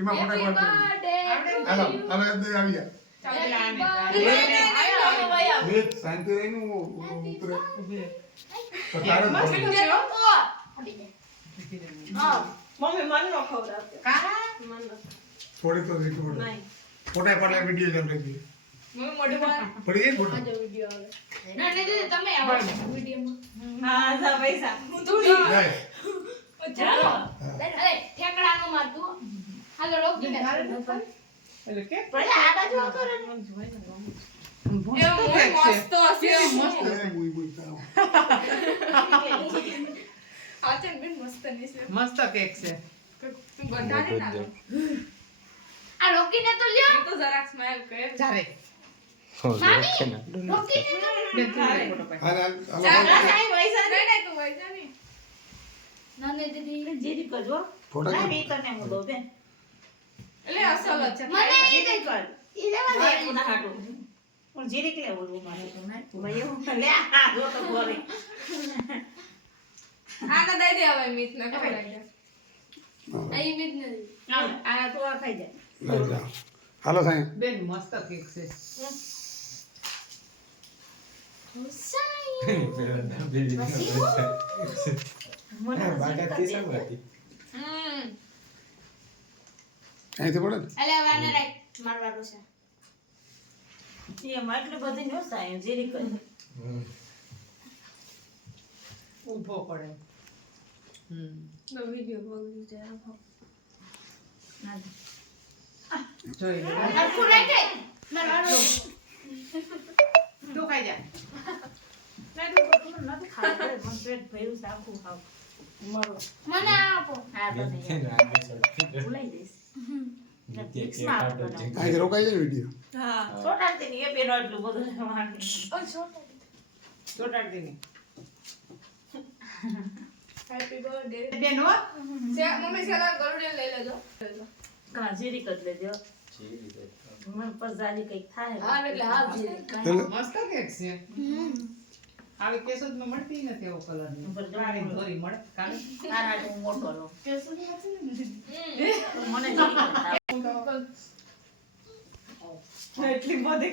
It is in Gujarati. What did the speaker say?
એમાં ફોટા પાડો. હાલો હાલો એ આવી જા. બે શાંતિ રહીને ઉતરે. તો તારે જ મમ્મી મને નો ખવડાવતો થોડી તો રીત પડે. ફોટા પાડલા વિડિયો ચાલુ રહી ગઈ. મમ્મી મોઢે પર પડી ગઈ ફોટો. વિડિયો આવે ના નહીં તમે આવો વિડિયોમાં હા જા પૈસા જાય. ચાલો અરે ઠેકડાનો મારતું હાલો રોકી દે એટલે કે પણ આ બાજુ કરો ને એ મસ્ત હશે અરે બુઈ બુઈ તાવ. આચન બેન મસ્ત નીસે મસ્ત કેક છે તું ગંધાને ના આ રોકીને તો લ્યો તો જરાક સ્માઈલ કર ચારે મામી રોકીને તો બે ચારે ફોટો પાડ હાલ હાલ ચાલો હાલો. સાહેબ પૈસા નહીં નહીં તું વૈસા નહીં નાને દીદી જીરી કરજો ફોટા ના કાઢ. ઈ તને હું દઉં બેન એટલે અસલ છે મને જીરી કર ઈ લેવા દે કોના હાટું પણ જીરી કે બોલવું મારે તો ના ભાઈ એવું લે આ જો તો બોલે આને દઈ દે હવે મીત ને ખવડાવી દે અહીં બીજ નથી આ તો આ ખાઈ જાય લઈ જાઓ. હાલો સાહેબ. બેન મસ્ત કેક છે મને જીરી કર દે. અહીંથી પડે ને. અલે વાને રાઈટ મારવાનું છે એમાં એટલું બધું ન થાય જીરી કર ઊભો પડે નો વિડિયો બગડી જાય જોઈ લે હરખું રાખે મારવાનું તું ખાઈ જા નથી ખાઈ મને પેટ ભર્યું છે આખું ખાવ મરો મને આપો હા તો નહીં ભૂલાઈ દઈશ અહીંથી રોકાઈ જાય વિડીયો. હા છોટાડતી નહીં એ પેલો એટલું બધું વાંધો. ઓ છોટા ચોટાડતી નહીં હેપી બર્થડે બેન હો મમ્મી સેલા ગરુડે લઈ લેજો ઘણા જીરી કર લેજો મને પર જાજી કંઈક થાય હા એટલે હા જીરી એટલે મસ્ત કેક છે આવી કેસુદમાં મળતી નથી એવો કલર ની ઉપર કાળી દોરી મળે કાળી તારા હું મોટો લઉં કેસું નથી ને મને જીરી કર એટલી બધી